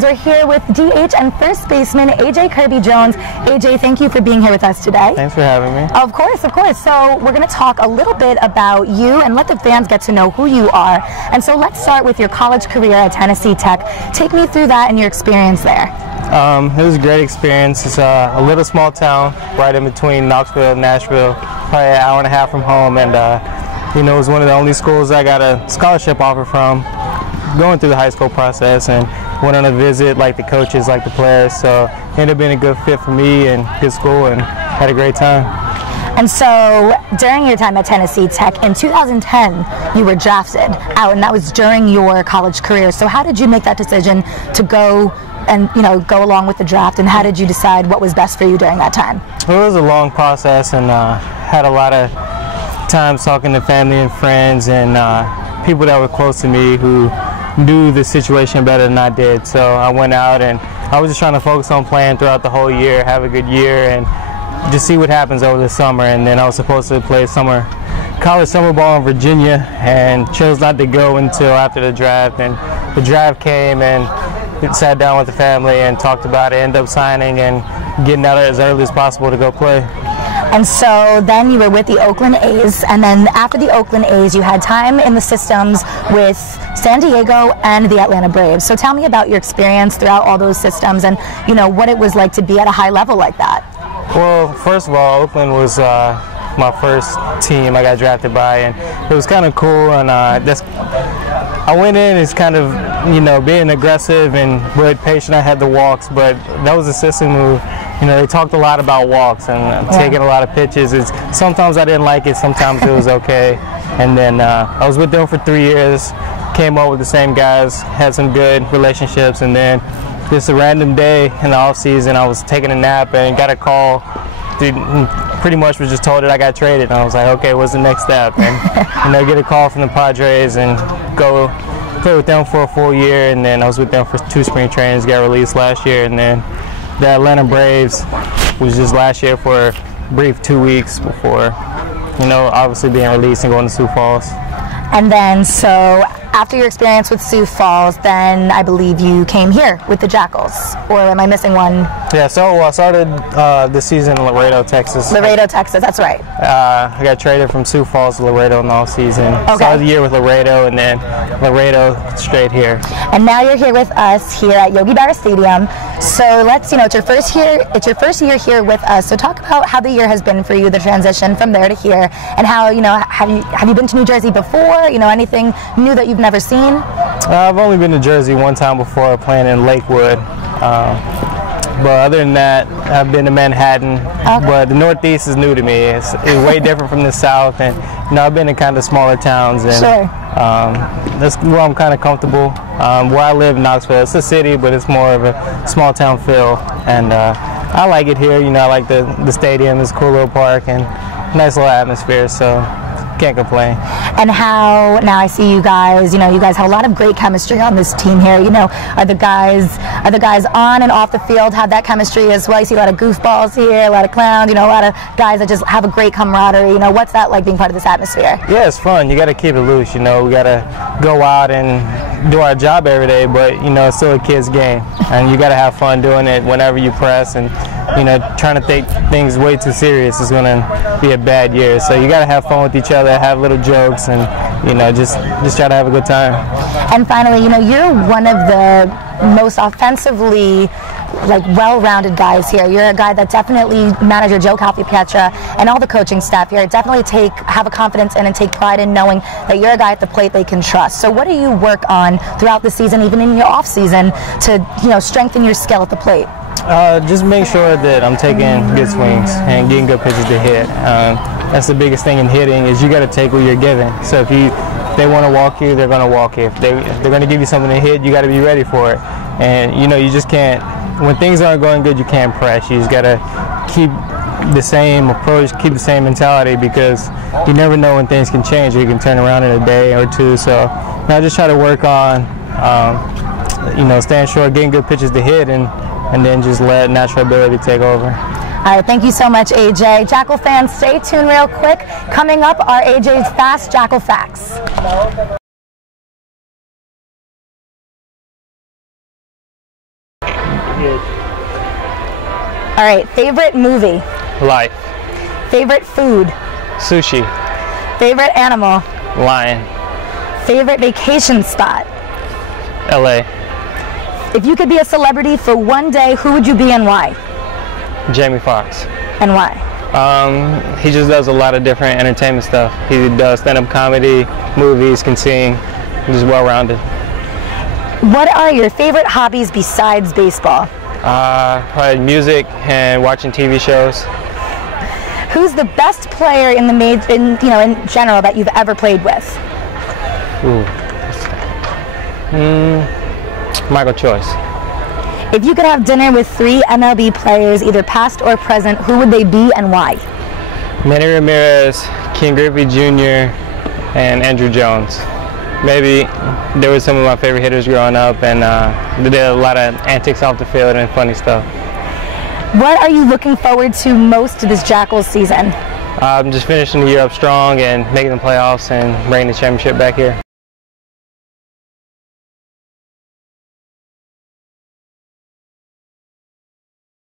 fans, we're here with DH and first baseman AJ Kirby-Jones. AJ, thank you for being here with us today. Thanks for having me. Of course, of course. So we're going to talk a little bit about you and let the fans get to know who you are. And so let's start with your college career at Tennessee Tech. Take me through that and your experience there. It was a great experience. It's a little small town right in between Knoxville and Nashville, probably an hour and a half from home, and you know, it was one of the only schools I got a scholarship offer from going through the high school process, and went on a visit, like the coaches, like the players, so it ended up being a good fit for me and good school, and had a great time. And so during your time at Tennessee Tech in 2010 you were drafted out, and that was during your college career. So how did you make that decision to go and go along with the draft, and how did you decide what was best for you during that time? Well, it was a long process, and had a lot of times talking to family and friends and people that were close to me who knew the situation better than I did. So I went out and I was just trying to focus on playing throughout the whole year, have a good year, and just see what happens over the summer. And then I was supposed to play college summer ball in Virginia, and chose not to go until after the draft. And the draft came, and sat down with the family and talked about it, ended up signing and getting out as early as possible to go play. And so then you were with the Oakland A's, and then after the Oakland A's you had time in the systems with San Diego and the Atlanta Braves. So tell me about your experience throughout all those systems, and what it was like to be at a high level like that. Well, first of all, Oakland was my first team I got drafted by, and it was kind of cool, and I went in as kind of, being aggressive and really patient. I had the walks, but that was a system move. They talked a lot about walks and taking a lot of pitches. Sometimes I didn't like it, sometimes it was okay. And then I was with them for 3 years, came up with the same guys, had some good relationships, and then just a random day in the off season, I was taking a nap and got a call. Pretty much was just told that I got traded, and I was like, okay, what's the next step? And get a call from the Padres and go play with them for a full year, and then I was with them for 2 spring trainings, got released last year, and then the Atlanta Braves was just last year for a brief 2 weeks before, obviously being released and going to Sioux Falls. And then, so after your experience with Sioux Falls, then I believe you came here with the Jackals, or am I missing one? Yeah, so I started this season in Laredo, Texas. Laredo, Texas, that's right. I got traded from Sioux Falls to Laredo in the off season. Okay. Started the year with Laredo, and then Laredo straight here. And now you're here with us here at Yogi Berra Stadium. So let's, it's your first year here with us. So talk about how the year has been for you, the transition from there to here, and how, have you been to New Jersey before? Anything new that you've never seen? I've only been to Jersey one time before, playing in Lakewood. But other than that, I've been to Manhattan. Okay. But the Northeast is new to me. It's way different from the South, and I've been in kind of smaller towns, and sure. That's where I'm kind of comfortable. Where I live in Knoxville, it's a city, but it's more of a small town feel, and I like it here. I like the stadium. It's a cool little park and nice little atmosphere, so can't complain. And how now I see you guys, you guys have a lot of great chemistry on this team here. Are the guys on and off the field have that chemistry as well? You see a lot of goofballs here, a lot of clowns, a lot of guys that just have a great camaraderie. What's that like being part of this atmosphere? Yeah, it's fun. You got to keep it loose. We got to go out and do our job every day, but it's still a kid's game, and you got to have fun doing it whenever you press. And trying to take things way too serious is going to be a bad year. So you got to have fun with each other, have little jokes, and just try to have a good time. And finally, you're one of the most offensively well-rounded guys here. You're a guy that definitely manager Joe Calfipietra and all the coaching staff here definitely have a confidence in and take pride in knowing that you're a guy at the plate they can trust. So what do you work on throughout the season, even in your off season, to strengthen your skill at the plate? Just make sure that I'm taking good swings and getting good pitches to hit. That's the biggest thing in hitting, is you got to take what you're given. So if they want to walk you, they're going to walk you. If they're going to give you something to hit, you got to be ready for it. And you just can't, when things aren't going good, you can't press. You just got to keep the same approach, keep the same mentality, because you never know when things can change, or you can turn around in a day or two. So I just try to work on staying short, getting good pitches to hit, and then just let natural ability take over. All right, thank you so much, AJ. Jackal fans, stay tuned real quick. Coming up are AJ's Fast Jackal Facts. All right, favorite movie? Life. Favorite food? Sushi. Favorite animal? Lion. Favorite vacation spot? LA. If you could be a celebrity for one day, who would you be and why? Jamie Foxx. And why? He just does a lot of different entertainment stuff. He does stand-up comedy, movies, can sing. He's just well-rounded. What are your favorite hobbies besides baseball? Probably music and watching TV shows. Who's the best player in in general that you've ever played with? Ooh. Michael Choice. If you could have dinner with 3 MLB players, either past or present, who would they be and why? Manny Ramirez, Ken Griffey Jr., and Andrew Jones. Maybe they were some of my favorite hitters growing up, and they did a lot of antics off the field and funny stuff. What are you looking forward to most this Jackals season? I'm just finishing the year up strong and making the playoffs and bringing the championship back here.